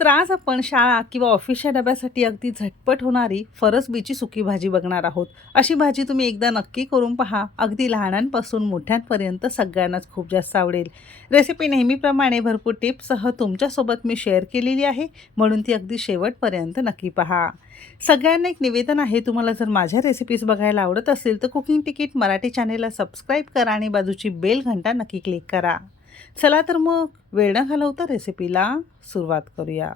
तर आज आपण शाळा किंवा ऑफिसच्या डब्यासाठी अगदी झटपट होणारी फरसबीची सुकी भाजी बघणार आहोत. अशी भाजी तुम्ही एकदा नक्की करून पहा. अगदी लहानांपासून मोठ्यांपर्यंत सगळ्यांनाच खूप जास्त आवडेल. रेसिपी नेहमीप्रमाणे भरपूर टिप्ससह तुमच्यासोबत मी शेअर केलेली आहे. म्हणून ती अगदी शेवटपर्यंत नक्की पहा. सगळ्यांना एक निवेदन आहे. तुम्हाला जर माझ्या रेसिपीज बघायला आवडत असेल तर कुकिंग तिकीट मराठी चॅनेलला सबस्क्राईब करा आणि बाजूची बेल घंटा नक्की क्लिक करा. चला तर मग वेळ न घालवता रेसिपीला सुरुवात करूया.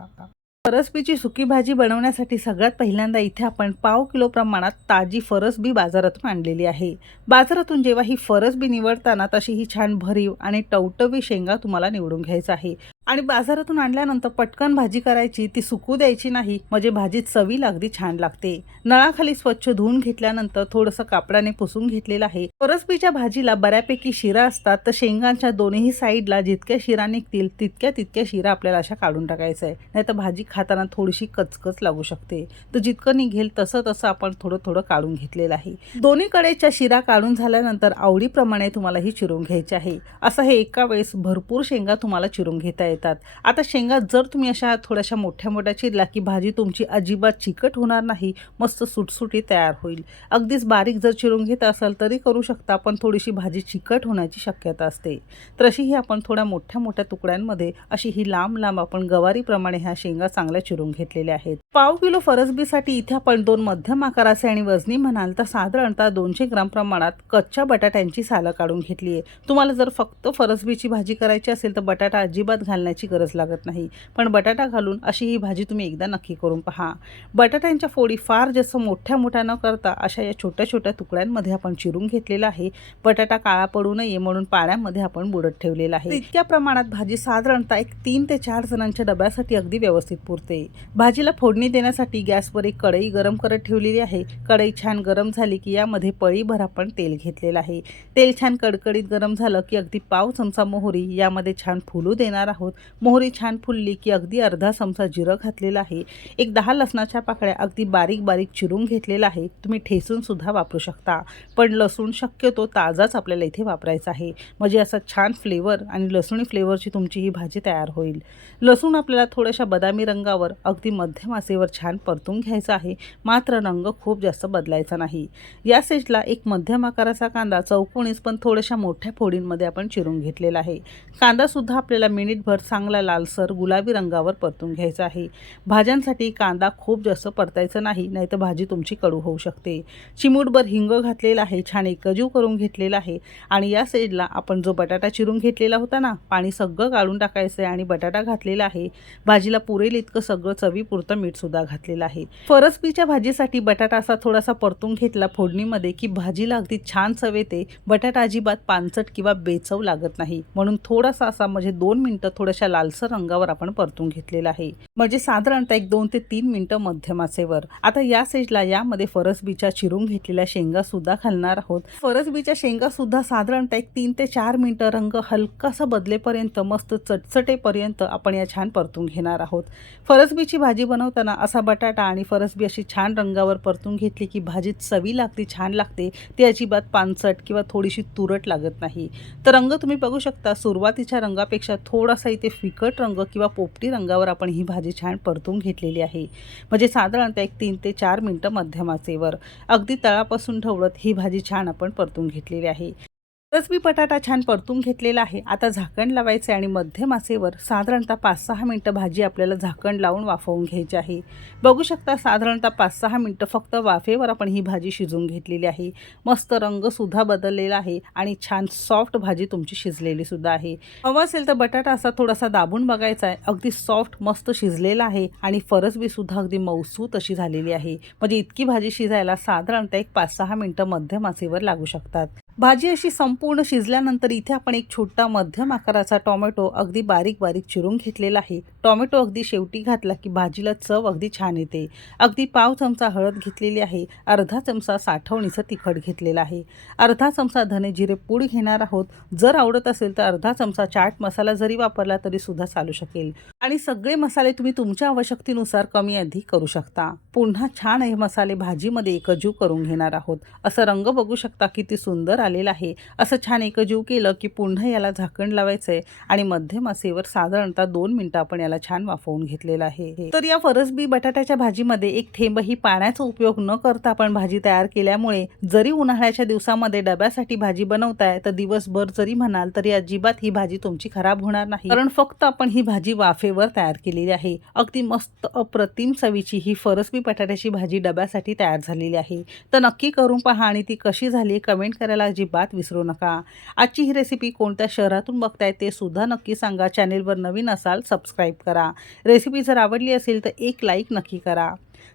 फरसबीची सुकी भाजी बनवण्यासाठी सगळ्यात पहिल्यांदा इथे आपण पाव किलो प्रमाणात ताजी फरसबी बाजारातून आणलेली आहे. बाजारातून जेव्हा ही फरसबी निवडताना तशी ही छान भरीव आणि टवटवी शेंगा तुम्हाला निवडून घ्यायचं आहे. आणि बाजारातून आणल्यानंतर पटकन भाजी करायची ती सुकू द्यायची नाही म्हणजे भाजी चवीला अगदी छान लागते. नळाखाली स्वच्छ धुवून घेतल्यानंतर थोडंसं कापडाने पुसून घेतलेलं आहे. फरसबीच्या भाजीला बऱ्यापैकी शिरा असतात तर शेंगांच्या दोन्ही साईडला जितक्या शिरा निघतील तितक्या तितक्या शिरा आपल्याला अशा काढून टाकायचं आहे. नाही तर भाजी खाताना थोडीशी कचकच लागू शकते. तर जितकं निघेल तसं तसं आपण थोडं थोडं काढून घेतलेलं आहे. दोन्ही कडेच्या शिरा काढून झाल्यानंतर आवडीप्रमाणे तुम्हाला ही चिरून घ्यायची आहे. असं हे एका वेळेस भरपूर शेंगा तुम्हाला चिरून घेता येतात. आता शेंगा जर तुम्ही अशा थोड्याशा मोठ्या मोठ्या चिरला की भाजी तुमची अजिबात चिकट होणार नाही मस्त सुटसुटी तयार होईल. अगदीच बारीक जर चिरून घेत असाल तरी करू शकता पण थोडीशी भाजी चिकट होण्याची शक्यता असते. तर अशीही आपण थोड्या मोठ्या मोठ्या तुकड्यांमध्ये अशी ही लांब लांब आपण गवारीप्रमाणे ह्या शेंगा चांगल्या चिरून घेतलेल्या आहेत. पाव किलो फरसबीसाठी इथे आपण दोन मध्यम आकाराचे आणि वजनी म्हणाल तर साधारणतः दोनशे ग्राम प्रमाणात कच्च्या बटाट्यांची सालं काढून घेतली आहे तुम्हाला जर फक्त फरसबीची भाजी करायची असेल तर बटाटा अजिबात घालण्याची गरज लागत नाही. पण बटाटा घालून अशी ही भाजी तुम्ही एकदा नक्की करून पहा. बटाट्यांच्या फोडी फार जास्त मोठ्या मोठ्या न करता अशा या छोट्या छोट्या तुकड्यांमध्ये आपण चिरून घेतलेला आहे. बटाटा काळा पडू नये म्हणून पाण्यामध्ये आपण बुडत ठेवलेला आहे. इतक्या प्रमाणात भाजी साधारणतः एक तीन ते चार जणांच्या डब्यासाठी अगदी व्यवस्थित पुरते. भाजीला फोडणी देण्यासाठी गॅसवर एक कढई गरम करत ठेवलेली आहे. कढई छान गरम झाली की यामध्ये पळीभर आपण तेल घेतलेलं आहे. तेल छान कडकडीत गरम झालं की अगदी पाव चमचा मोहरी यामध्ये छान फुलू देणार आहोत. मोहरी छान फुलली की अगदी अर्धा चमचा जिरं घातलेलं आहे. एक दहा लसणाच्या पाकळ्या अगदी बारीक बारीक चिरून घेतलेला आहे. तुम्ही ठेसूनसुद्धा वापरू शकता. पण लसूण शक्यतो ताजाच आपल्याला इथे वापरायचा आहे. म्हणजे असा छान फ्लेवर आणि लसुणी फ्लेवरची तुमची ही भाजी तयार होईल. लसूण आपल्याला थोड्याशा बदामी रंगावर अगदी मध्यम आसेवर छान परतून घ्यायचा आहे. मात्र रंग खूप जास्त बदलायचा नाही. या स्टेजला एक मध्यम आकाराचा कांदा चौकोणीस पण थोड्याशा मोठ्या फोडींमध्ये आपण चिरून घेतलेला आहे. कांदासुद्धा आपल्याला मिनिटभर चांगला लालसर गुलाबी रंगावर परतून घ्यायचा आहे. भाज्यांसाठी कांदा खूप जास्त परतायचा नाही नाही तर भाजी तुमची कडू होऊ शकते. चिमूटभर हिंग घातलेला आहे छान एकजीव करून घेतलेला आहे. आणि या साईडला आपण जो बटाटा चिरून घेतलेला होता ना पाणी सगळं काढून टाकायचं आहे आणि बटाटा घातलेला आहे. भाजीला पुरेल इतकं सगळं चवीपुरतं मीठसुद्धा घातलेलं आहे. फरसबीच्या भाजीसाठी बटाटा असा थोडासा परतून घेतला फोडणीमध्ये की भाजीला अगदी छान चव येते. बटाटा अजिबात पानसट किंवा बेचव लागत नाही. म्हणून थोडासा असा म्हणजे दोन मिनटं थोड्याशा लालसर रंगावर आपण परतून घेतलेला आहे. म्हणजे साधारणतः एक दोन ते तीन मिनटं मध्यम असेवर. आता या स्टेजला यामध्ये फरसबीच्या चिरून घेतलेल्या शेंगा सुद्धा घालणार आहोत. फरसबीच्या शेंगा सुद्धा साधारणतः एक तीन ते चार मिनटं रंग हलकासा बदलेपर्यंत मस्त चटचटेपर्यंत आपण या छान परतून घेणार आहोत. फरसबीची भाजी बनवताना असा बटाटा आणि फरसबी अशी छान रंगावर परतून घेतली की भाजीत चवी लागते छान लागते ती अजिबात पानसट किंवा थोडीशी तुरट लागत नाही. तर रंग तुम्ही बघू शकता सुरुवातीच्या रंगापेक्षा थोडासा इथे ते फिकट रंग किंवा पोपटी रंगावर आपण ही भाजी छान परतून घेतलेली आहे. म्हणजे साधारणतः एक तीन ते चार मिनटं मध्यमाचेवर. अगदी तळापासून ढवळत ही भाजी छान आपण परतून घेतलेली आहे. रसबी बटाटा छान परतून घेतलेला आहे. आता झाकण लावायचे आणि मध्यम आचेवर साधारणतः पाच सहा मिनटं भाजी आपल्याला झाकण लावून वाफवून घ्यायची आहे. बघू शकता साधारणतः पाच सहा मिनटं फक्त वाफेवर आपण ही भाजी शिजवून घेतलेली आहे. मस्त रंगसुद्धा बदललेला आहे आणि छान सॉफ्ट भाजी तुमची शिजलेली सुद्धा आहे. हवं असेल तर बटाटा असा थोडासा दाबून बघायचा आहे. अगदी सॉफ्ट मस्त शिजलेला आहे आणि फरसबीसुद्धा अगदी मऊसूत अशी झालेली आहे. म्हणजे इतकी भाजी शिजायला साधारणतः एक पाच सहा मिनटं मध्यम आचेवर लागू शकतात. भाजी अशी संपूर्ण शिजल्यानंतर इथे आपण एक छोटा मध्यम आकाराचा टोमॅटो अगदी बारीक बारीक चिरून घेतलेला आहे. टोमॅटो अगदी शेवटी घातला की भाजीला चव अगदी छान येते. अगदी पाव चमचा हळद घेतलेली आहे. अर्धा चमचा साठवणीचं तिखट घेतलेलं आहे. अर्धा चमचा धने जिरे पूड घेणार आहोत. जर आवडत असेल तर अर्धा चमचा चाट मसाला जरी वापरला तरी सुद्धा चालू शकेल. आणि सगळे मसाले तुम्ही तुमच्या आवश्यकतेनुसार कमी अधिक करू शकता. पुन्हा छान हे मसाले भाजीमध्ये एकजीव करून घेणार आहोत. असं रंग बघू शकता किती सुंदर आलेलं आहे. असं छान एकजीव केलं की पुन्हा याला झाकण लावायचं आहे आणि मध्यम असेवर साधारणतः दोन मिनटं आपण याला छान वाफवून घेतलेलं आहे तर या फरसबी बटाट्याच्या भाजीमध्ये एक थेंबही पाण्याचा उपयोग न करता आपण भाजी तयार केल्यामुळे जरी उन्हाळ्याच्या दिवसामध्ये डब्यासाठी भाजी बनवताय तर दिवसभर जरी म्हणाल तरी अजिबात ही भाजी तुमची खराब होणार नाही. कारण फक्त आपण ही भाजी वाफेवर तयार केलेली आहे. अगदी मस्त अप्रतिम चवीची ही फरसबी बटाट्याची भाजी डब्यासाठी तयार झालेली आहे. तर नक्की करून पहा आणि ती कशी झाली कमेंट करायला अजिबात विसरू नका. आजची ही रेसिपी कोणत्या शहरातून बघताय ते सुद्धा नक्की सांगा. चॅनेलवर नवीन असाल सबस्क्राईब करा. रेसिपी जर आवडली असेल तर एक लाईक नक्की करा.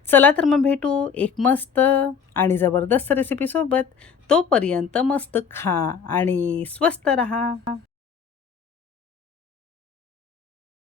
चला तर मग भेटू एक मस्त आणि जबरदस्त रेसिपीसोबत तोपर्यंत मस्त खा आणि स्वस्त रहा.